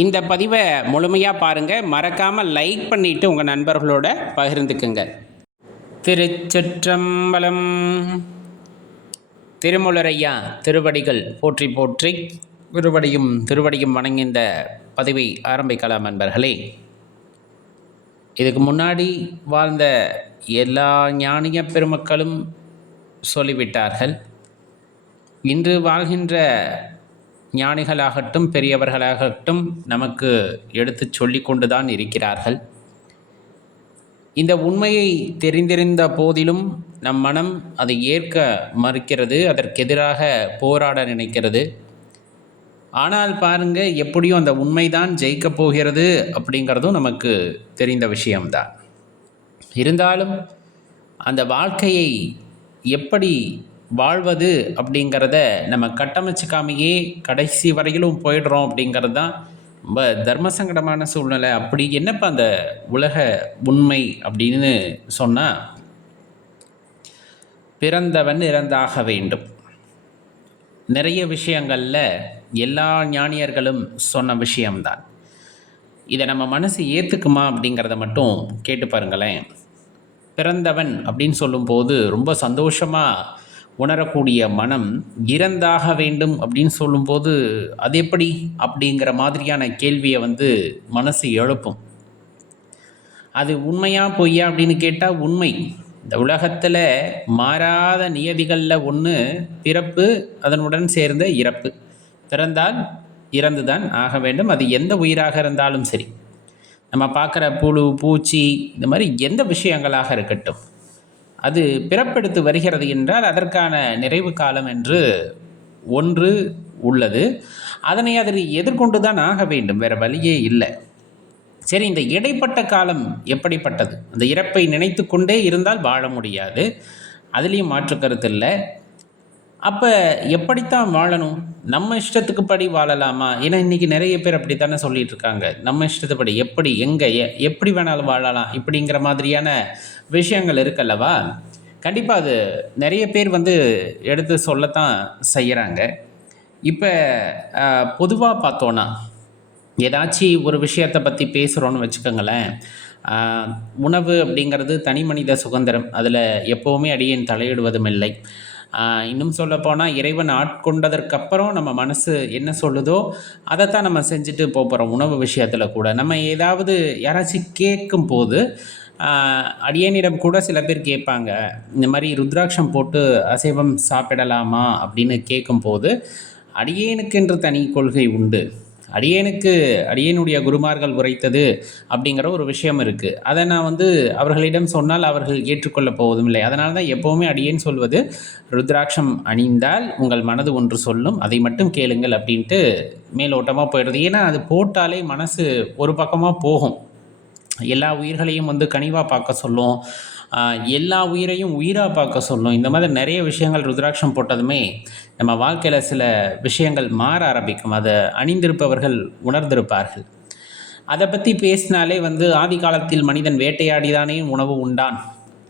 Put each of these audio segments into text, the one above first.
இந்த பதிவை முழுமையாக பாருங்கள் மறக்காமல் லைக் பண்ணிவிட்டு உங்கள் நண்பர்களோட பகிர்ந்துக்குங்க. திருச்சிற்றம்பலம். திருமுலரையா திருவடிகள் போற்றி போற்றி. திருவடியும் திருவடியும் வணங்கி இந்த பதிவை ஆரம்பிக்கலாம் நண்பர்களே. இதுக்கு முன்னாடி வாழ்ந்த எல்லா ஞானிய பெருமக்களும் சொல்லிவிட்டார்கள். இன்று வாழ்கின்ற ஞானிகளாகட்டும் பெரியவர்களாகட்டும் நமக்கு எடுத்துச் சொல்லி கொண்டுதான் இருக்கிறார்கள். இந்த உண்மையை தெரிந்திருந்த போதிலும் நம் மனம் அதை ஏற்க மறுக்கிறது அதற்கெதிராக போராட நினைக்கிறது. ஆனால் பாருங்க எப்படியும் அந்த உண்மைதான் ஜெயிக்கப் போகிறது அப்படிங்கிறதும் நமக்கு தெரிந்த விஷயம்தான். இருந்தாலும் அந்த வாழ்க்கையை எப்படி வாழ்வது அப்படிங்கிறத நம்ம கட்டமைச்சுக்காமையே கடைசி வரையிலும் போயிடுறோம் அப்படிங்கிறது தான் ரொம்ப தர்ம சங்கடமான சூழ்நிலை. அப்படி என்னப்பா அந்த உலக உண்மை அப்படின்னு சொன்னால் பிறந்தவன் இறந்தாக வேண்டும். நிறைய விஷயங்களில் எல்லா ஞானியர்களும் சொன்ன விஷயம்தான். இதை நம்ம மனசு ஏற்றுக்குமா அப்படிங்கிறத மட்டும் கேட்டு பாருங்களேன். பிறந்தவன் அப்படின்னு சொல்லும்போது ரொம்ப சந்தோஷமாக உணரக்கூடிய மனம் இறந்தாக வேண்டும் அப்படின்னு சொல்லும்போது அது எப்படி அப்படிங்கிற மாதிரியான கேள்வியை வந்து மனசு எழுப்பும். அது உண்மையா பொய்யா அப்படின்னு கேட்டால் உண்மை. இந்த உலகத்தில் மாறாத நியதிகளில் ஒன்று பிறப்பு அதனுடன் சேர்ந்த இறப்பு. பிறந்தால் இறந்துதான் ஆக வேண்டும். அது எந்த உயிராக இருந்தாலும் சரி. நம்ம பார்க்குற புழு பூச்சி இந்த மாதிரி எந்த விஷயங்களாக இருக்கட்டும். அது பிறப்பெடுத்து வருகிறது என்றால் அதற்கான நிறைவு காலம் என்று ஒன்று உள்ளது. அதனை அதில் எதிர்கொண்டு தான் ஆக வேண்டும். வேறு வழியே இல்லை. சரி இந்த இடைப்பட்ட காலம் எப்படிப்பட்டது? அந்த இறப்பை நினைத்து கொண்டே இருந்தால் வாழ முடியாது. அதுலேயும் மாற்று கருத்து இல்லை. அப்போ எப்படித்தான் வாழணும்? நம்ம இஷ்டத்துக்கு படி வாழலாமா? ஏன்னா இன்றைக்கி நிறைய பேர் அப்படி தானே சொல்லிட்டு இருக்காங்க நம்ம இஷ்டத்துப்படி எப்படி எங்கே எ எப்படி வேணாலும் வாழலாம்? இப்படிங்கிற மாதிரியான விஷயங்கள் இருக்குல்லவா? கண்டிப்பாக அது நிறைய பேர் வந்து எடுத்து சொல்லத்தான் செய்கிறாங்க இப்போ பொதுவாக பார்த்தோன்னா ஏதாச்சும் ஒரு விஷயத்தை பற்றி பேசுகிறோன்னு வச்சுக்கோங்களேன். உணவு அப்படிங்கிறது தனி மனித சுதந்திரம். அதில் எப்போவுமே அடியேன் தலையிடுவதும் இல்லை. இன்னும் சொல்லப்போனால் இறைவன் ஆட்கொண்டதற்கப்புறம் நம்ம மனசு என்ன சொல்லுதோ அதைத்தான் நம்ம செஞ்சுட்டு போகிறோம் உணவு விஷயத்தில் கூட. நம்ம ஏதாவது யாராச்சும் கேட்கும் போது அடியனிடம் கூட சில பேர் கேட்பாங்க. இந்த மாதிரி ருத்ராட்சம் போட்டு அசைவம் சாப்பிடலாமா அப்படின்னு கேட்கும்போது அடியேனுக்கென்று தனி கொள்கை உண்டு. அடியேனுக்கு அடியேனுடைய குருமார்கள் உரைத்தது அப்படிங்கிற ஒரு விஷயம் இருக்குது அதை நான் வந்து அவர்களிடம் சொன்னால் அவர்கள் ஏற்றுக்கொள்ளப் போவதும் இல்லை அதனால தான் எப்போவுமே அடியேன் சொல்வது ருத்ராட்சம் அணிந்தால் உங்கள் மனது ஒன்று சொல்லும் அதை மட்டும் கேளுங்கள் அப்படின்ட்டு மேலோட்டமாக போயிடுறது. ஏன்னா அது போட்டாலே மனசு ஒரு பக்கமாக போகும். எல்லா உயிர்களையும் வந்து கனிவாக பார்க்க சொல்லும் எல்லா உயிரையும் உயிராக பார்க்க சொல்லும். இந்த மாதிரி நிறைய விஷயங்கள் ருத்ராட்சம் போட்டதுமே நம்ம வாழ்க்கையில் சில விஷயங்கள் மாற ஆரம்பிக்கும். அதை அணிந்திருப்பவர்கள் உணர்ந்திருப்பார்கள். அதை பற்றி பேசினாலே வந்து ஆதி காலத்தில் மனிதன் வேட்டையாடிதானே உணவு உண்டான்.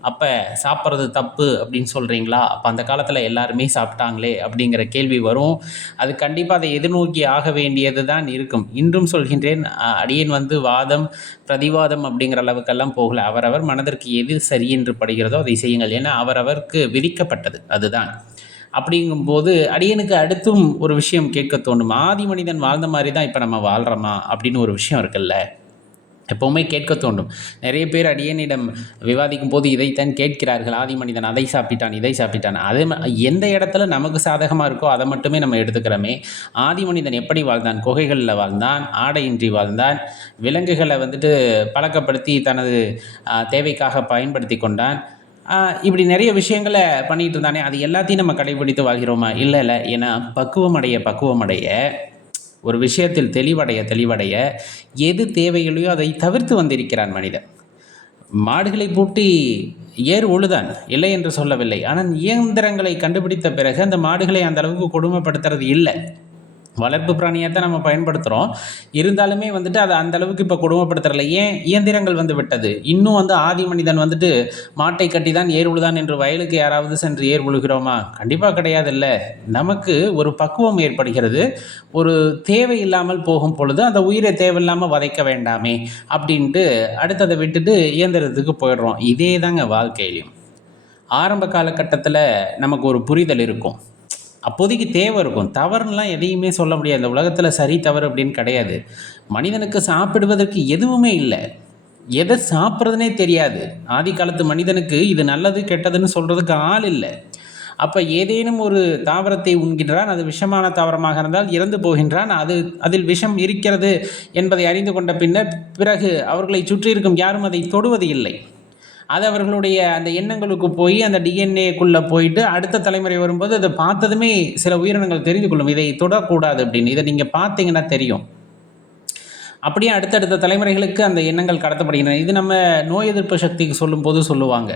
அப்போ சாப்பிட்றது தப்பு அப்படின்னு சொல்கிறீங்களா அப்போ அந்த காலத்தில் எல்லாருமே சாப்பிட்டாங்களே அப்படிங்கிற கேள்வி வரும். அது கண்டிப்பாக அதை எதிர்நோக்கி ஆக வேண்டியது தான் இருக்கும். இன்றும் சொல்கின்றேன் அடியன் வந்து வாதம் பிரதிவாதம் அப்படிங்கிற அளவுக்கெல்லாம் போகல. அவரவர் மனதிற்கு எது சரி என்று படுகிறதோ அதை செய்யுங்கள். ஏன்னா அவரவருக்கு விதிக்கப்பட்டது. அதுதான். அப்படிங்கும்போது அடியனுக்கு அடுத்தும் ஒரு விஷயம் கேட்க தோணும். ஆதி மனிதன் வாழ்ந்த மாதிரி தான் இப்போ நம்ம வாழ்கிறோமா அப்படின்னு ஒரு விஷயம் இருக்குல்ல. எப்போவுமே கேட்க தோண்டும் நிறைய பேர் அடியனிடம் விவாதிக்கும் போது இதைத்தான் கேட்கிறார்கள். ஆதி மனிதன் அதை சாப்பிட்டான் இதை சாப்பிட்டான். அது எந்த இடத்துல நமக்கு சாதகமாக இருக்கோ அதை மட்டுமே நம்ம எடுத்துக்கிறோமே. ஆதி மனிதன் எப்படி வாழ்ந்தான்? குகைகளில் வாழ்ந்தான் ஆடையின்றி வாழ்ந்தான் விலங்குகளை வந்துட்டு பழக்கப்படுத்தி தனது தேவைக்காக பயன்படுத்தி கொண்டான். இப்படி நிறைய விஷயங்களை பண்ணிகிட்டு இருந்தானே அது எல்லாத்தையும் நம்ம கடைபிடித்து வாழ்கிறோமா? இல்லை இல்லை. ஏன்னா பக்குவமடைய பக்குவமடைய ஒரு விஷயத்தில் தெளிவடைய தெளிவடைய எது தேவைகளையோ அதை தவிர்த்து வந்திருக்கிறான் மனிதன். மாடுகளை பூட்டி ஏர் உழுதான் இல்லை என்று சொல்லவில்லை. ஆனால் இயந்திரங்களை கண்டுபிடித்த பிறகு அந்த மாடுகளை அந்த அளவுக்கு கொடுமைப்படுத்துறது இல்லை. வளர்ப்பு பிராணியாக தான் நம்ம பயன்படுத்துகிறோம் இருந்தாலுமே வந்துட்டு அதை அந்த அளவுக்கு இப்போ கொடுமைப்படுத்துறல ஏன் இயந்திரங்கள் வந்து விட்டது? இன்னும் வந்து ஆதி மனிதன் வந்துட்டு மாட்டை கட்டி தான் ஏர் உழுதான் என்று வயலுக்கு யாராவது சென்று ஏர் உழுகிறோமா? கண்டிப்பாக கிடையாது இல்லை நமக்கு ஒரு பக்குவம் ஏற்படுகிறது. ஒரு தேவை இல்லாமல் போகும் பொழுது அந்த உயிரை தேவையில்லாமல் வதைக்க வேண்டாமே அப்படின்ட்டு அடுத்ததை விட்டுட்டு இயந்திரத்துக்கு போயிடுறோம். இதே தாங்க வாழ்க்கையிலையும் ஆரம்ப காலகட்டத்தில் நமக்கு ஒரு புரிதல் இருக்கும். அப்போதைக்கு தேவை இருக்கும். தவறுலாம் எதையுமே சொல்ல முடியாது. இந்த உலகத்தில் சரி தவறு அப்படின்னு கிடையாது. மனிதனுக்கு சாப்பிடுவதற்கு எதுவுமே இல்லை. எதை சாப்பிட்றதுனே தெரியாது. ஆதி காலத்து மனிதனுக்கு இது நல்லது கெட்டதுன்னு சொல்கிறதுக்கு ஆள் இல்லை. அப்போ ஏதேனும் ஒரு தாவரத்தை உண்கின்றான் அது விஷமான தாவரமாக இருந்தால் இறந்து போகின்றான் அது அதில் விஷம் இருக்கிறது என்பதை அறிந்து கொண்ட பின்னர் பிறகு அவர்களை சுற்றி இருக்கும் யாரும் அதை தொடுவது இல்லை அது அவர்களுடைய அந்த எண்ணங்களுக்கு போய் அந்த டிஎன்ஏக்குள்ளே போயிட்டு அடுத்த தலைமுறை வரும்போது அதை பார்த்ததுமே சில உயிரினங்கள் தெரிந்து கொள்ளும். இதை தொடக்கூடாது அப்படின்னு. இதை நீங்கள் பார்த்தீங்கன்னா தெரியும். அப்படியே அடுத்தடுத்த தலைமுறைகளுக்கு அந்த எண்ணங்கள் கடத்தப்படுகின்றன. இது நம்ம நோய் எதிர்ப்பு சக்திக்கு சொல்லும்போது சொல்லுவாங்க.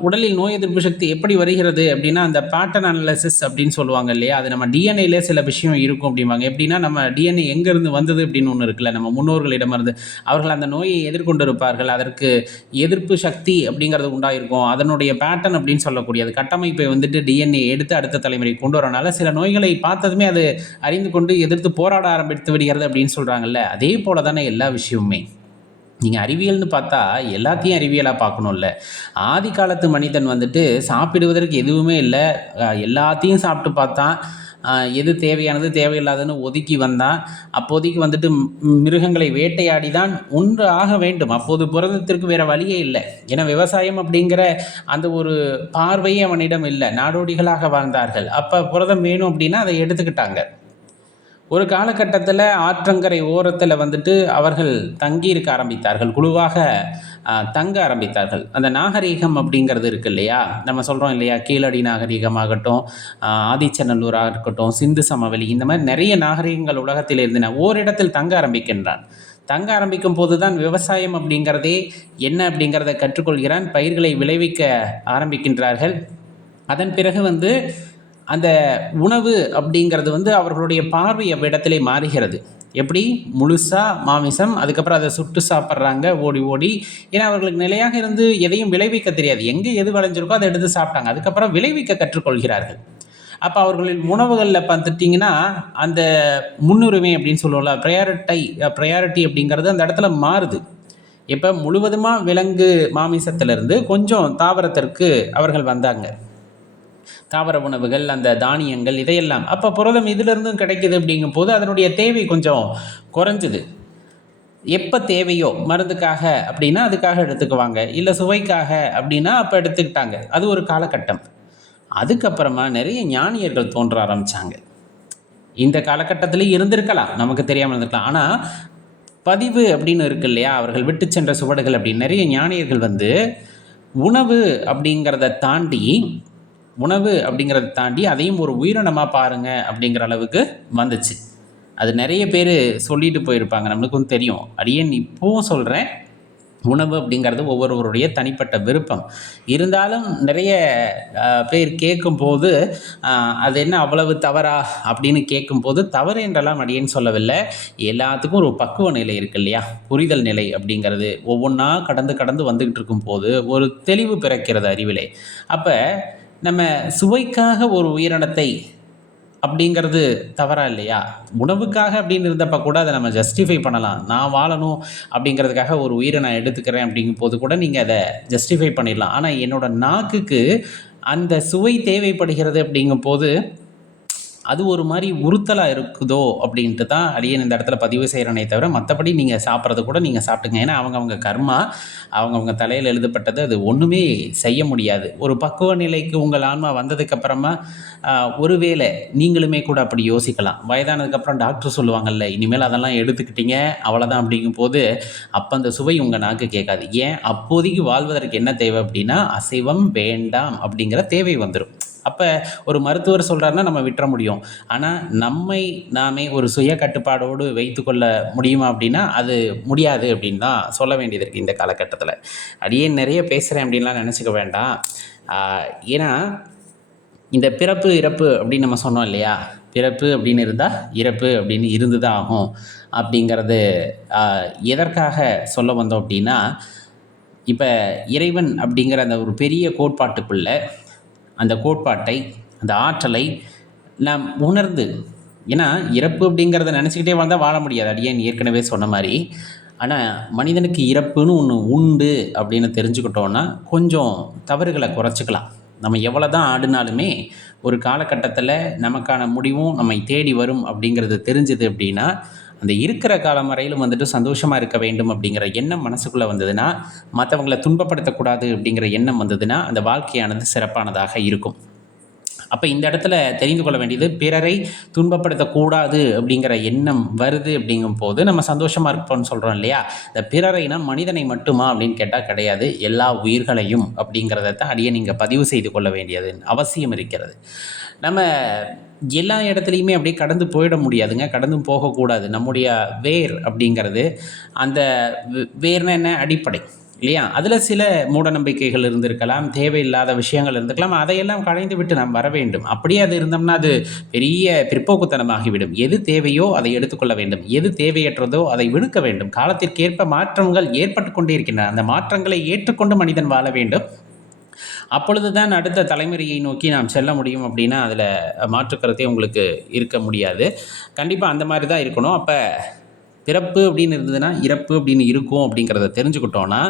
உடலில் நோய் எதிர்ப்பு சக்தி எப்படி வருகிறது அப்படின்னா அந்த பேட்டர்ன் அனலைசிஸ் அப்படின்னு சொல்லுவாங்க இல்லையா? அது நம்ம டிஎன்ஏல சில விஷயம் இருக்கும் அப்படிம்பாங்க. எப்படின்னா நம்ம டிஎன்ஏ எங்கேருந்து வந்தது அப்படின்னு ஒன்று இருக்குல்ல நம்ம முன்னோர்களிடமிருந்து. அவர்கள் அந்த நோயை எதிர்கொண்டு இருப்பார்கள் அதற்கு எதிர்ப்பு சக்தி அப்படிங்கிறது உண்டாயிருக்கும். அதனுடைய பேட்டர்ன் அப்படின்னு சொல்லக்கூடியது கட்டமைப்பை வந்துட்டு டிஎன்ஏ எடுத்து அடுத்த தலைமுறை கொண்டு வரனால சில நோய்களை பார்த்ததுமே அது அறிந்து கொண்டு எதிர்த்து போராட ஆரம்பித்து விடுகிறது அப்படின்னு சொல்கிறாங்கல்ல அதே போல தானே எல்லா விஷயமுமே. நீங்கள் அறிவியல்னு பார்த்தா எல்லாத்தையும் அறிவியலாக பார்க்கணும்ல. ஆதி காலத்து மனிதன் வந்துட்டு சாப்பிடுவதற்கு எதுவுமே இல்லை. எல்லாத்தையும் சாப்பிட்டு பார்த்தான். எது தேவையானது தேவையில்லாதுன்னு ஒதுக்கி வந்தான். அப்போதைக்கு வந்துட்டு மிருகங்களை வேட்டையாடி தான் ஒன்று ஆக வேண்டும். அப்போது புரதத்திற்கு வேறு வழியே இல்லை. ஏன்னா விவசாயம் அப்படிங்கிற அந்த ஒரு பார்வையே அவனிடம் இல்லை. நாடோடிகளாக வாழ்ந்தார்கள். அப்போ புரதம் வேணும் அப்படின்னா அதை எடுத்துக்கிட்டாங்க. ஒரு காலகட்டத்தில் ஆற்றங்கரை ஓரத்தில் வந்துட்டு அவர்கள் தங்கியிருக்க ஆரம்பித்தார்கள். குழுவாக தங்க ஆரம்பித்தார்கள். அந்த நாகரீகம் அப்படிங்கிறது இருக்கு இல்லையா? நம்ம சொல்கிறோம் இல்லையா? கீழடி நாகரீகமாகட்டும் ஆதிச்சநல்லூராக இருக்கட்டும் சிந்து சமவெளி இந்த மாதிரி நிறைய நாகரீகங்கள் உலகத்தில் இருந்தன. ஓரிடத்தில் தங்க ஆரம்பிக்கின்றான். தங்க ஆரம்பிக்கும் போது தான் விவசாயம் அப்படிங்கிறதே என்ன அப்படிங்கிறத கற்றுக்கொள்கிறான். பயிர்களை விளைவிக்க ஆரம்பிக்கின்றார்கள். அதன் பிறகு வந்து அந்த உணவு அப்படிங்கிறது வந்து அவர்களுடைய பார்வை அவ்விடத்திலே மாறுகிறது. எப்படி? முழுசாக மாமிசம் அதுக்கப்புறம் அதை சுட்டு சாப்பிட்றாங்க ஓடி ஓடி. ஏன்னா அவர்களுக்கு நிலையாக இருந்து எதையும் விளைவிக்க தெரியாது. எங்கே எது விளைஞ்சிருக்கோ அதை எடுத்து சாப்பிட்டாங்க. அதுக்கப்புறம் விளைவிக்க கற்றுக்கொள்கிறார்கள். அப்போ அவர்களின் உணவுகளில் பார்த்துட்டிங்கன்னா அந்த முன்னுரிமை அப்படின்னு சொல்லுவோம்ல ப்ரையாரிட்டை ப்ரையாரிட்டி அப்படிங்கிறது அந்த இடத்துல மாறுது. இப்போ முழுவதுமாக விலங்கு மாமிசத்திலிருந்து கொஞ்சம் தாவரத்திற்கு அவர்கள் வந்தாங்க. தாவர உணவுகள் அந்த தானியங்கள் இதையெல்லாம். அப்போ புரதம் இதிலிருந்தும் கிடைக்குது அப்படிங்கும் போது அதனுடைய தேவை கொஞ்சம் குறைஞ்சுது. எப்போ தேவையோ மருந்துக்காக அப்படின்னா அதுக்காக எடுத்துக்குவாங்க. இல்லை சுவைக்காக அப்படின்னா அப்போ எடுத்துக்கிட்டாங்க. அது ஒரு காலகட்டம். அதுக்கப்புறமா நிறைய ஞானியர்கள் தோன்ற ஆரம்பித்தாங்க இந்த காலகட்டத்திலே இருந்திருக்கலாம். நமக்கு தெரியாமல் இருந்திருக்கலாம். ஆனால் பதிவு அப்படின்னு இருக்கு இல்லையா? அவர்கள் விட்டு சென்ற சுவடுகள் அப்படின்னு. நிறைய ஞானியர்கள் வந்து உணவு அப்படிங்கிறத தாண்டி உணவு அப்படிங்கிறத தாண்டி அதையும் ஒரு உயிரினமாக பாருங்கள் அப்படிங்கிற அளவுக்கு வந்துச்சு. அது நிறைய பேர் சொல்லிட்டு போயிருப்பாங்க. நம்மளுக்கும் தெரியும். அடியேன் இப்போவும் சொல்கிறேன் உணவு அப்படிங்கிறது ஒவ்வொருவருடைய தனிப்பட்ட விருப்பம். இருந்தாலும் நிறைய பேர் கேட்கும்போது அது என்ன அவ்வளவு தவறா அப்படின்னு கேட்கும்போது தவறு என்றெல்லாம் அடியேன்னு சொல்லவில்லை. எல்லாத்துக்கும் ஒரு பக்குவ நிலை இருக்கு இல்லையா? புரிதல் நிலை அப்படிங்கிறது. ஒவ்வொன்றா கடந்து கடந்து வந்துக்கிட்டு இருக்கும்போது ஒரு தெளிவு பிறக்கிறது அறிவிலே. அப்போ நம்ம சுவைக்காக ஒரு உயிரினத்தை அப்படிங்கிறது தவறா இல்லையா? உணவுக்காக அப்படின்னு இருந்தப்போ கூட அதை நம்ம ஜஸ்டிஃபை பண்ணலாம். நான் வாழணும் அப்படிங்கிறதுக்காக ஒரு உயிரை நான் எடுத்துக்கிறேன் அப்படிங்கும் போது கூட நீங்கள் அதை ஜஸ்டிஃபை பண்ணிடலாம். ஆனால் என்னோடய நாக்குக்கு அந்த சுவை தேவைப்படுகிறது அப்படிங்கும் போது அது ஒரு மாதிரி உறுத்தலாக இருக்குதோ அப்படின்ட்டு தான் அடியேன் இந்த இடத்துல பதிவு செய்கிறனே தவிர மற்றபடி நீங்கள் சாப்பிட்றது கூட நீங்கள் சாப்பிட்டுங்க. ஏன்னா அவங்கவுங்க கர்மா அவங்கவுங்க தலையில் எழுதப்பட்டது அது ஒன்றுமே செய்ய முடியாது. ஒரு பக்குவ நிலைக்கு உங்கள் ஆன்மா வந்ததுக்கப்புறமா ஒருவேளை நீங்களுமே கூட அப்படி யோசிக்கலாம். வயதானதுக்கப்புறம் டாக்டர் சொல்லுவாங்கல்ல இனிமேல் அதெல்லாம் எடுத்துக்கிட்டீங்க அவ்வளோதான் அப்படிங்கும் போது அப்போ அந்த சுவை உங்கள் நாக்கு கேட்காது. ஏன்? அப்போதைக்கு வாழ்வதற்கு என்ன தேவை அப்படின்னா அசைவம் வேண்டாம் அப்படிங்கிற தேவை வந்துடும் அப்போ ஒரு மருத்துவர் சொல்கிறாருன்னா நம்ம விட்டுற முடியும். ஆனால் நம்மை நாமே ஒரு சுய கட்டுப்பாடோடு வைத்துக்கொள்ள முடியுமா அப்படின்னா அது முடியாது அப்படின்னு தான் சொல்ல வேண்டியது இருக்குது இந்த காலகட்டத்தில். அடியே நிறைய பேசுகிறேன் அப்படின்லாம் நினச்சிக்க வேண்டாம். ஏன்னா இந்த பிறப்பு இறப்பு அப்படின்னு நம்ம சொன்னோம் இல்லையா? பிறப்பு அப்படின்னு இருந்தால் இறப்பு அப்படின்னு இருந்து தான் ஆகும் அப்படிங்கிறது எதற்காக சொல்ல வந்தோம் அப்படின்னா இப்போ இறைவன் அப்படிங்கிற அந்த ஒரு பெரிய கோட்பாட்டுக்குள்ளே அந்த கோட்பாட்டை அந்த ஆற்றலை நாம் உணர்ந்து ஏன்னா இறப்பு அப்படிங்கிறத நினச்சிக்கிட்டே வாழ்ந்தால் வாழ முடியாது. அடியேன் ஏற்கனவே சொன்ன மாதிரி. ஆனால் மனிதனுக்கு இறப்புன்னு ஒன்று உண்டு அப்படின்னு தெரிஞ்சுக்கிட்டோன்னா கொஞ்சம் தவறுகளை குறைச்சிக்கலாம். நம்ம எவ்வளோ தான் ஆடினாலுமே ஒரு காலகட்டத்தில் நமக்கான முடிவும் நம்மை தேடி வரும் அப்படிங்கிறது தெரிஞ்சது அப்படின்னா அந்த இருக்கிற காலம் வரையிலும் வந்துட்டு சந்தோஷமாக இருக்க வேண்டும் அப்படிங்கிற எண்ணம் மனசுக்குள்ளே வந்ததுன்னா மற்றவங்களை துன்பப்படுத்தக்கூடாது அப்படிங்கிற எண்ணம் வந்ததுன்னா அந்த வாழ்க்கையானது சிறப்பானதாக இருக்கும். அப்போ இந்த இடத்துல தெரிந்து கொள்ள வேண்டியது பிறரை துன்பப்படுத்தக்கூடாது அப்படிங்கிற எண்ணம் வருது அப்படிங்கும் போது நம்ம சந்தோஷமாக இருப்போம்னு சொல்கிறோம் இல்லையா? இந்த பிறரைனா மனிதனை மட்டுமா அப்படின்னு கேட்டால் கிடையாது எல்லா உயிர்களையும் அப்படிங்கிறத தான் அடியே நீங்கள் பதிவு செய்து கொள்ள வேண்டியது அவசியம் இருக்கிறது. நம்ம எல்லா இடத்துலையுமே அப்படியே கடந்து போயிட முடியாதுங்க. கடந்தும் போகக்கூடாது. நம்முடைய வேர் அப்படிங்கிறது அந்த வே- வேர்னா என்ன? அடிப்படை. இல்லையா? அதில் சில மூடநம்பிக்கைகள் இருந்திருக்கலாம். தேவையில்லாத விஷயங்கள் இருந்திருக்கலாம். அதையெல்லாம் களைந்து விட்டு நாம் வர வேண்டும். அப்படியே அது இருந்தோம்னா அது பெரிய பிற்போக்குத்தனமாகிவிடும். எது தேவையோ அதை எடுத்துக்கொள்ள வேண்டும். எது தேவையற்றதோ அதை விடுக்க வேண்டும். காலத்திற்கேற்ப மாற்றங்கள் ஏற்பட்டு கொண்டே இருக்கின்றன. அந்த மாற்றங்களை ஏற்றுக்கொண்டு மனிதன் வாழ வேண்டும். அப்பொழுது தான் அடுத்த தலைமுறையை நோக்கி நாம் செல்ல முடியும் அப்படின்னா அதில் மாற்றுக்கருத்தே உங்களுக்கு இருக்க முடியாது. கண்டிப்பாக அந்த மாதிரி தான் இருக்கணும். அப்போ பிறப்பு அப்படின்னு இருந்ததுன்னா இறப்பு அப்படின்னு இருக்கும் அப்படிங்கிறத தெரிஞ்சுக்கிட்டோன்னா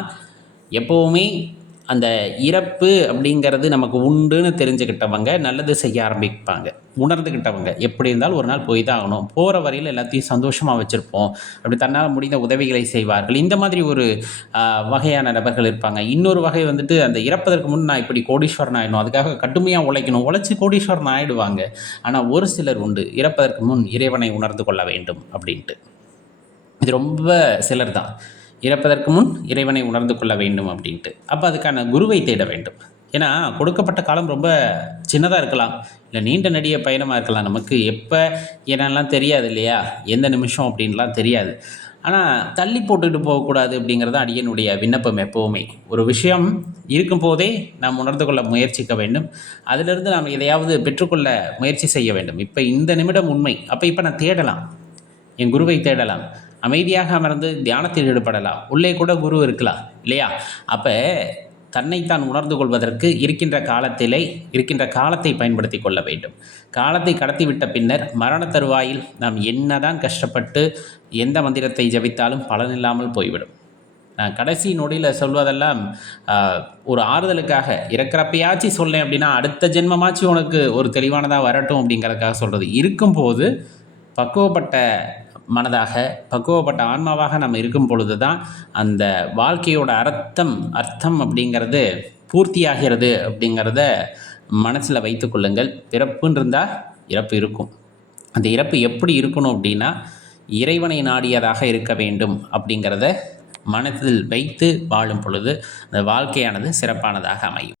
எப்போவுமே அந்த இறப்பு அப்படிங்கிறது நமக்கு உண்டுன்னு தெரிஞ்சுக்கிட்டவங்க நல்லது செய்ய ஆரம்பிப்பாங்க. உணர்ந்துக்கிட்டவங்க எப்படி இருந்தாலும் ஒரு நாள் போய் தான் ஆகணும். போகிற வரையில் எல்லாத்தையும் சந்தோஷமாக வச்சுருப்போம். அப்படி தன்னால் முடிந்த உதவிகளை செய்வார்கள். இந்த மாதிரி ஒரு வகையான நபர்கள் இருப்பாங்க. இன்னொரு வகை வந்துட்டு அந்த இறப்பதற்கு முன் நான் இப்படி கோடீஸ்வரன் ஆகிடணும் அதுக்காக கடுமையாக உழைக்கணும். உழைச்சி கோடீஸ்வரன் ஆகிடுவாங்க ஆனால் ஒரு சிலர் உண்டு. இறப்பதற்கு முன் இறைவனை உணர்ந்து கொள்ள வேண்டும் அப்படின்ட்டு. இது ரொம்ப சிலர் தான் இறப்பதற்கு முன் இறைவனை உணர்ந்து கொள்ள வேண்டும் அப்படின்ட்டு. அப்போ அதுக்கான குருவை தேட வேண்டும். ஏன்னா கொடுக்கப்பட்ட காலம் ரொம்ப சின்னதாக இருக்கலாம். இல்லை நீண்ட நடிக பயணமாக இருக்கலாம். நமக்கு எப்போ என்னெல்லாம் தெரியாது இல்லையா? எந்த நிமிஷம் அப்படின்லாம் தெரியாது. ஆனால் தள்ளி போட்டுட்டு போகக்கூடாது அப்படிங்கிறது அடியனுடைய விண்ணப்பம் எப்போவுமே. ஒரு விஷயம் இருக்கும்போதே நாம் உணர்ந்து கொள்ள முயற்சிக்க வேண்டும். அதிலிருந்து நாம் எதையாவது பெற்றுக்கொள்ள முயற்சி செய்ய வேண்டும். இப்போ இந்த நிமிடம் உண்மை. அப்போ இப்போ நான் தேடலாம். என் குருவை தேடலாம். அமைதியாக அமர்ந்து தியானத்தில் ஈடுபடலாம். உள்ளே கூட குரு இருக்கலாம் இல்லையா? அப்போ தன்னைத்தான் உணர்ந்து கொள்வதற்கு இருக்கின்ற காலத்திலே இருக்கின்ற காலத்தை பயன்படுத்தி கொள்ள வேண்டும். காலத்தை கடத்திவிட்ட பின்னர் மரண தருவாயில் நாம் என்னதான் கஷ்டப்பட்டு எந்த மந்திரத்தை ஜபித்தாலும் பலனில்லாமல் போய்விடும். நான் கடைசி நொடியில் சொல்வதெல்லாம் ஒரு ஆறுதலுக்காக. இறக்கிறப்பையாச்சும் சொல்லேன் அப்படின்னா அடுத்த ஜென்மமாச்சும் உனக்கு ஒரு தெளிவானதாக வரட்டும் அப்படிங்கிறதுக்காக சொல்கிறது இருக்கும்போது பக்குவப்பட்ட மனதாக பக்குவப்பட்ட ஆன்மாவாக நம்ம இருக்கும் பொழுது தான் அந்த வாழ்க்கையோட அர்த்தம் அர்த்தம் அப்படிங்கிறது பூர்த்தியாகிறது அப்படிங்கிறத மனசில் வைத்துக்கொள்ளுங்கள் பிறப்புன்னு இருந்தால் இறப்பு இருக்கும். அந்த இறப்பு எப்படி இருக்கணும் அப்படின்னா இறைவனை நாடியதாக இருக்க வேண்டும் அப்படிங்கிறத மனதில் வைத்து வாழும் பொழுது அந்த வாழ்க்கையானது சிறப்பானதாக அமையும்.